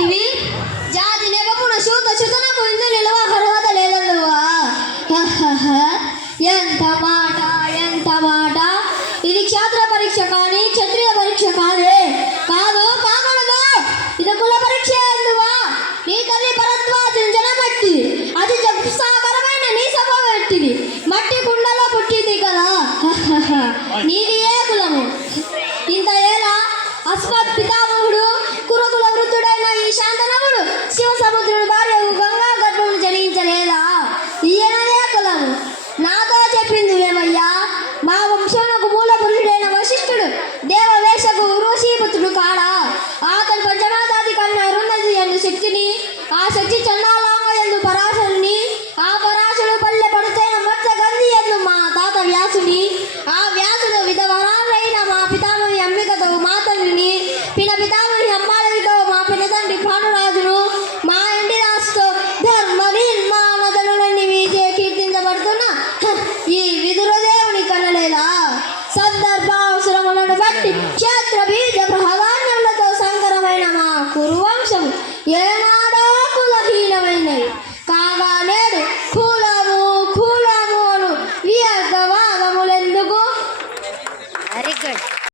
ಕೊಟ್ಟಿವಿ ಜಾತಿ ನೆಪಕುಣ ಶೂತ ಶುತನಕು ಇಂದು ನಿಲುವ ಹರುವದ ಲೇದಲ್ವಾ ಎಂತ ಮಾಟ ಎಂತ ಮಾಟ ఇది క్షేత్ర పరీక్ష కానీ క్షత్రియ పరీక్ష కాదే. కాదు కాకూడదు. ఇది కుల పరీక్ష ఎందువా? నీ తల్లి పరత్వాదిని జనమట్టి అది జప్సాకరమైన నీ సభవెట్టిది మట్టి కుండలో పుట్టింది కదా. నీది ఏ కులము? ఇంత ఏలా అస్ప ಶಚಿ ಚಂಡಾಲಾಂಗ ಎಂದು ಪರಾಶರುನಿ ಆ ಪರಾಶರು ಪಲ್ಲೆ ಪಡುತ್ತೇನ మొట్ల గంది ఎందు మా తాత వ్యాసుని ఆ వ్యాసుడు విధవరాలైన మా పితామహి అంబికతో మా తండ్రిని పిన పితామహి అమ్మాలతో మా పిన తండ్రి భానురాజును మా ఇంటి రాసుతో ధర్మ నిర్మాణతలుని మీచే కీర్తించబడుతున్న ఈ విదురదేవుని కనలేదా సందర్భావసరములను బట్టి క్షేత్ర బీజ ప్రధాన్యములతో సంకరమైన మా కురువంశం ఏనా